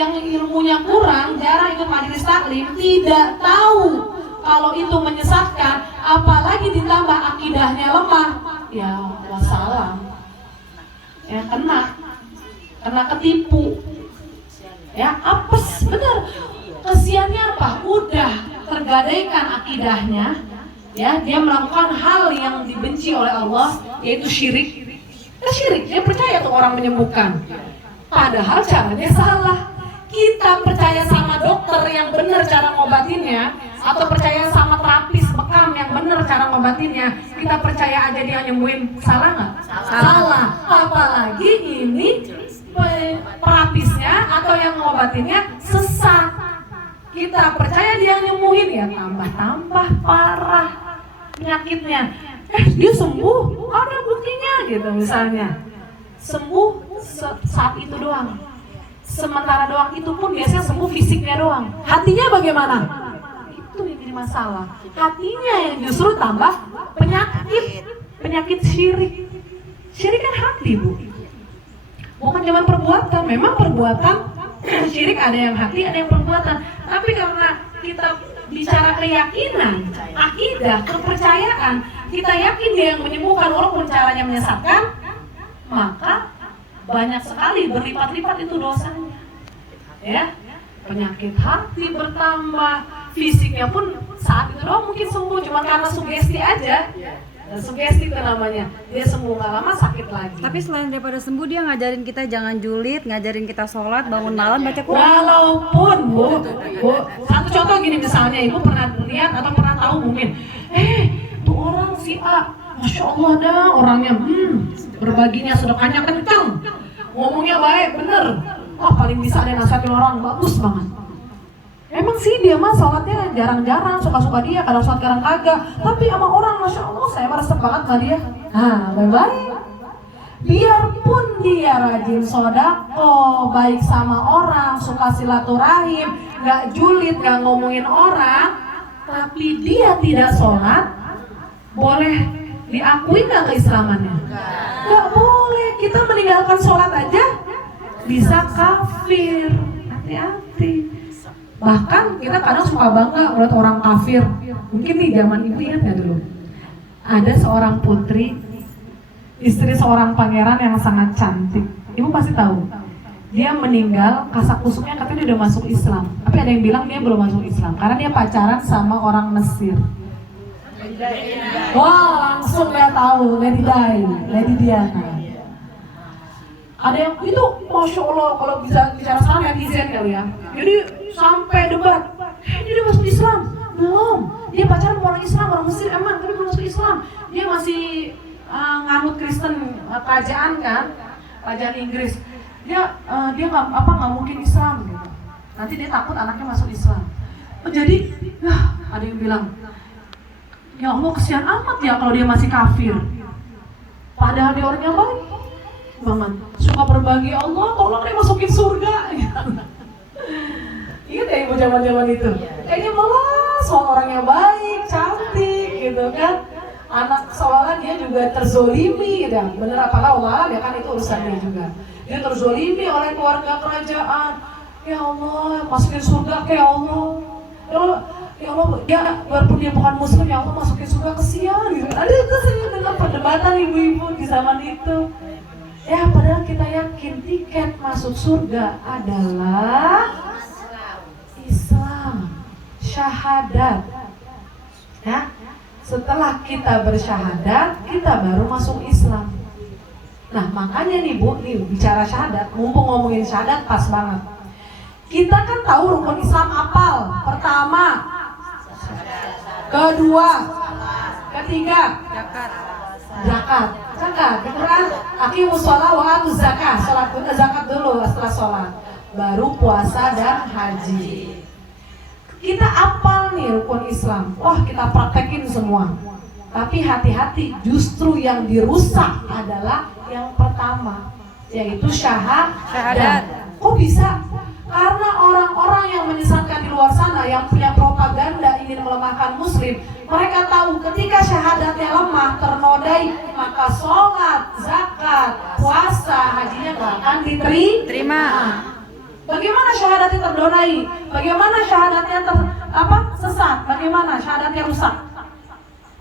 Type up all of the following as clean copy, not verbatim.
yang ilmunya kurang, jarang ikut majelis taklim, tidak tahu kalau itu menyesatkan, apalagi ditambah akidahnya lemah, ya wassalam, ya kena ketipu, ya apes, bener. Kesiannya apa? Udah tergadaikan akidahnya, ya dia melakukan hal yang dibenci oleh Allah, yaitu syirik. Syirik, dia percaya tuh orang menyembuhkan, padahal caranya salah. Kita percaya sama dokter yang benar cara ngobatinnya, atau percaya sama terapis bekam yang benar cara ngobatinnya, kita percaya aja dia nyembuhin, salah nggak? Salah. Apalagi ini terapisnya atau yang ngobatinnya sesat. Kita percaya dia nyembuhin, ya tambah parah penyakitnya. Dia sembuh, ada buktinya gitu misalnya. Sembuh saat itu doang, sementara doang, itu pun biasanya sembuh fisiknya doang. Hatinya bagaimana? Itu yang jadi masalah. Hatinya yang justru tambah penyakit syirik. Syirik kan hati, Bu. Bukan cuma perbuatan. Memang perbuatan syirik ada yang hati, ada yang perbuatan. Tapi karena kita bicara keyakinan, akidah, kepercayaan, kita yakin dia yang menyembuhkan walaupun caranya menyesatkan, maka banyak sekali berlipat-lipat itu dosanya. Ya, penyakit hati bertambah, fisiknya pun saat itu doang mungkin sembuh, cuma karena sugesti aja. Sugesti itu namanya, dia sembuh, nggak lama sakit lagi. Tapi selain daripada sembuh, dia ngajarin kita jangan julid, ngajarin kita sholat, bangun malam, baca Quran. Walaupun Bu, satu contoh gini misalnya, Ibu pernah lihat atau pernah tahu mungkin, tuh orang si A, Masya Allah dah orangnya, berbaginya sedekahnya kencang, ngomongnya baik, bener, paling bisa ada nasihatin orang, bagus banget. Emang sih dia mah sholatnya jarang-jarang, suka-suka dia, kadang sholat kadang kagak. Tapi sama orang, Masya Allah, saya merasa banget sama dia. Baik-baik. Biarpun dia rajin sodako, baik sama orang, suka silaturahim, gak julid, gak ngomongin orang, tapi dia tidak sholat, boleh diakui gak keislamannya? Gak boleh. Kita meninggalkan sholat aja bisa kafir. Hati-hati. Bahkan kita kadang suka bangga melihat orang kafir. Mungkin nih zaman ibu ingat ya dulu, ada seorang putri, istri seorang pangeran yang sangat cantik. Ibu pasti tahu. Dia meninggal, kasak kusuknya katanya dia udah masuk Islam. Tapi ada yang bilang dia belum masuk Islam karena dia pacaran sama orang Mesir. Wah, langsung dia tahu, Lady Diana. Ada yang itu, Masya Allah, kalau bisa bicara sama netizen kali ya. Jadi sampai debat, dia masuk Islam? Belum. Dia pacaran sama orang Islam, orang Mesir emang, tapi belum masuk Islam. Dia masih nganut Kristen, kerajaan kan, kerajaan Inggris. Dia nggak mungkin Islam gitu. Nanti dia takut anaknya masuk Islam. Jadi, ada yang bilang, ya Allah kesian amat ya kalau dia masih kafir. Padahal dia orangnya baik banget, suka berbagi, Allah tolong dia masukin surga. Ingat ya ibu zaman-zaman itu? Kayaknya malah soal orangnya baik, cantik gitu kan. Anak seolah dia juga terzolimi gitu ya. Bener apalah Allah ya kan, itu urusan dia juga. Dia terzolimi oleh keluarga kerajaan. Ya Allah, masukin surga ke Allah. Ya Allah, ya walaupun dia bukan muslim, ya Allah masukin surga, kesian gitu. Ada itu saya dengar perdebatan ibu-ibu di zaman itu. Ya padahal kita yakin tiket masuk surga adalah Islam, syahadat. Ya, setelah kita bersyahadat, kita baru masuk Islam. Nah makanya nih Bu, nih bicara syahadat, mumpung ngomongin syahadat pas banget. Kita kan tahu rukun Islam apal. Pertama, kedua, ketiga, zakat. Kemudian aqimus shalah wa atuz zakah. Zakat dulu setelah sholat, baru puasa dan haji. Kita apal nih rukun Islam. Wah, kita praktekin semua. Tapi hati-hati, justru yang dirusak adalah yang pertama, yaitu syahadat. Kok bisa? Karena orang-orang yang menyesatkan di luar sana, yang punya propaganda ingin melemahkan muslim, mereka tahu ketika syahadatnya lemah, ternodai, maka sholat, zakat, puasa, hajinya gak akan diterima. Bagaimana syahadatnya terdonai? Bagaimana syahadatnya sesat? Bagaimana syahadatnya rusak?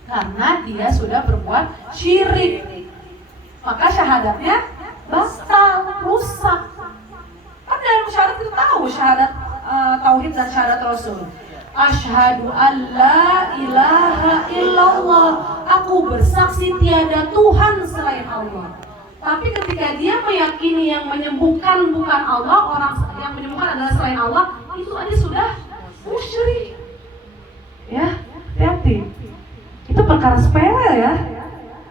Karena dia sudah berbuat syirik. Maka syahadatnya batal, rusak. Kan dalam syahadat kita tahu syahadat tauhid dan syahadat Rasul. Asyhadu an la ilaha illallah. Aku bersaksi tiada Tuhan selain Allah. Tapi ketika dia meyakini yang menyembuhkan bukan Allah, orang yang menyembuhkan adalah selain Allah, itu aja sudah musyrik. Ya, hati-hati. Itu perkara sepele ya.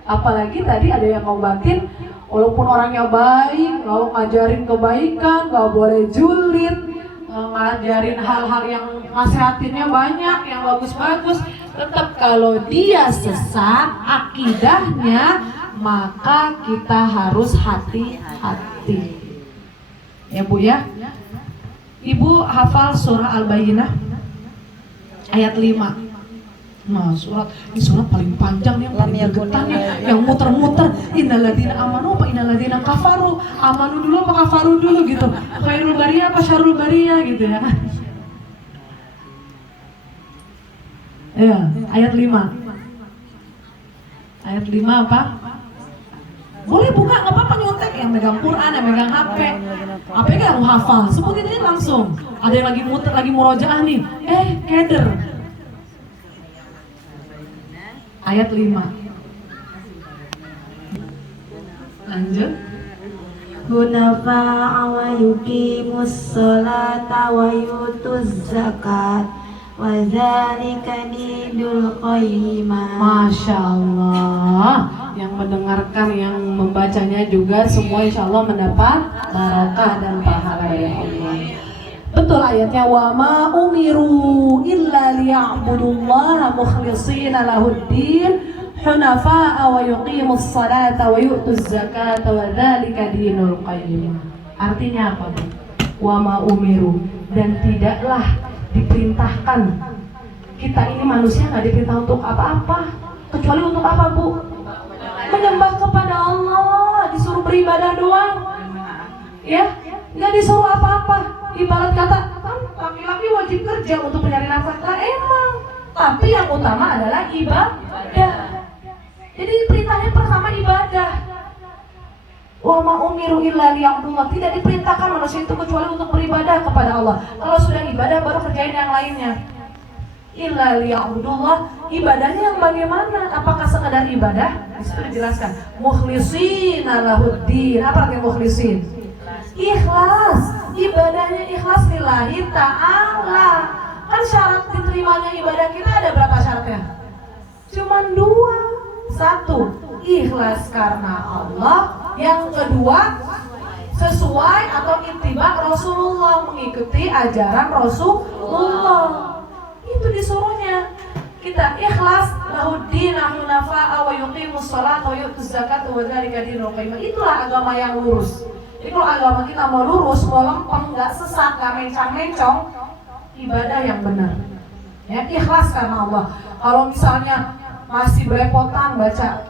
Apalagi tadi ada yang ngobatin, walaupun orangnya baik, kalau ngajarin kebaikan, gak boleh julid, ngajarin hal-hal yang nasihatinnya banyak, yang bagus-bagus, tetap kalau dia sesat akidahnya, maka kita harus hati-hati. Ya Bu ya. Ibu hafal surah Al-Bayyinah ayat 5. Nah, ini surat paling panjang nih, yang paling bergetar nih, yang muter-muter. Innalladzina amanu apa innalladzina kafaru? Amanu dulu apa kafaru dulu gitu. Khairul bariyah apa syarrul bariyah gitu ya. Ya, ayat 5. Ayat 5 apa? Boleh buka, nggak apa-apa nyontek. Yang megang Quran, yang megang HP, apa yang hafal, sebutin ini langsung. Ada yang lagi muter, lagi murojaah nih. Keder. Ayat 5. Lanjut. Hunafa'a wa yuqimus sholata wa yutuz zakat wa dzalika dinul qayyimah. Masya Allah. Yang mendengarkan, yang membacanya juga semua insya Allah mendapat barakah dan pahala dari Allah. Betul ayatnya, wa ma umiru illa liya'budullaha mukhlishina lahuddin hunafa'a wa yuqimus salata wa yu'tuz zakata wa dzalika dinul qayyim. Artinya apa, Bu? Wa ma umiru, dan tidaklah diperintahkan. Kita ini manusia nggak diperintah untuk apa-apa, kecuali untuk apa, Bu? Menyembah kepada Allah, disuruh beribadah doang. Ya, nggak disuruh apa-apa. Ibarat kata, kan laki-laki wajib kerja untuk mencari nafkah. Emang, tapi yang utama adalah ibadah. Jadi perintahnya pertama ibadah. Wa ma umiru illa liya'budullah. Tidak diperintahkan manusia itu kecuali untuk beribadah kepada Allah. Kalau sudah ibadah baru kerjain yang lainnya. Illa liya'budullah, ibadahnya yang bagaimana? Apakah sekedar ibadah? Itu dijelaskan. Mukhlishina lahuddin. Apa artinya mukhlisin? Ikhlas. Ibadahnya ikhlas lillahi ta'ala. Kan syarat diterimanya ibadah kita ada berapa syaratnya? Cuman 2. 1, ikhlas karena Allah. Yang kedua, sesuai atau ittiba Rasulullah, mengikuti ajaran Rasulullah. Itu disuruhnya. Kita ikhlas lahuddin hunafa'a wa yuqimus sholata wa yu'tuz zakata wa dzalika dinul qayyim. Itulah agama yang lurus. Jadi kalau agama kita mau lurus, mau lempeng, nggak sesat, nggak mencang-mencong, ibadah yang benar. Ya, ikhlas karena Allah. Kalau misalnya masih belepotan baca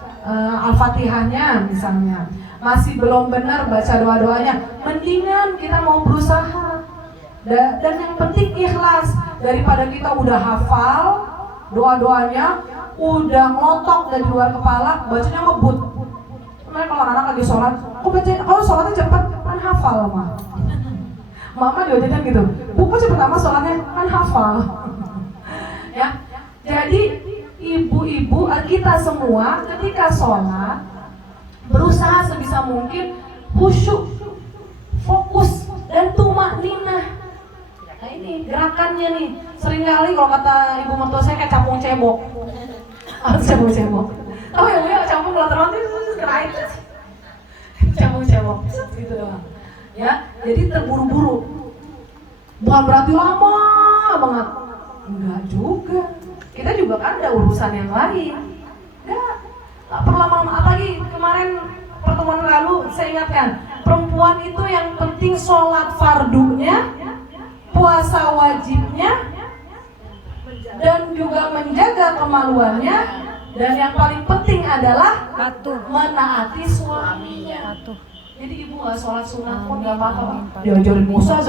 Al-Fatihahnya misalnya, masih belum benar baca doa-doanya, mendingan kita mau berusaha. Dan yang penting ikhlas, daripada kita udah hafal doa-doanya, udah ngotok dari luar kepala, bacanya ngebut. Kemarin kalau anak lagi sholat, aku baca, kalau sholatnya cepet, kan hafal mah. Mama juga jajan gitu, buku cepet amat sholatnya, kan hafal. Ya, jadi ibu-ibu kita semua ketika sholat berusaha sebisa mungkin khusyuk, fokus, dan tumakninah. Nah ini gerakannya nih, seringkali kalau kata ibu mertua saya kayak capung cebok. Harus capung cebok. Tahu ya Bu ya, capung kalau terlalu kerain capung cebok gitu doang. Ya, jadi terburu-buru. Bukan berarti lama banget. Enggak juga. Kita juga kan ada urusan yang lain. Enggak perlu lama-lama. Apalagi kemarin pertemuan lalu saya ingatkan, perempuan itu yang penting sholat fardunya, puasa wajibnya, dan juga menjaga kemaluannya, dan yang paling penting adalah Patuh. menaati suaminya. Patuh. Jadi ibu nggak sholat sunat pun nggak apa-apa. Diajarin Musa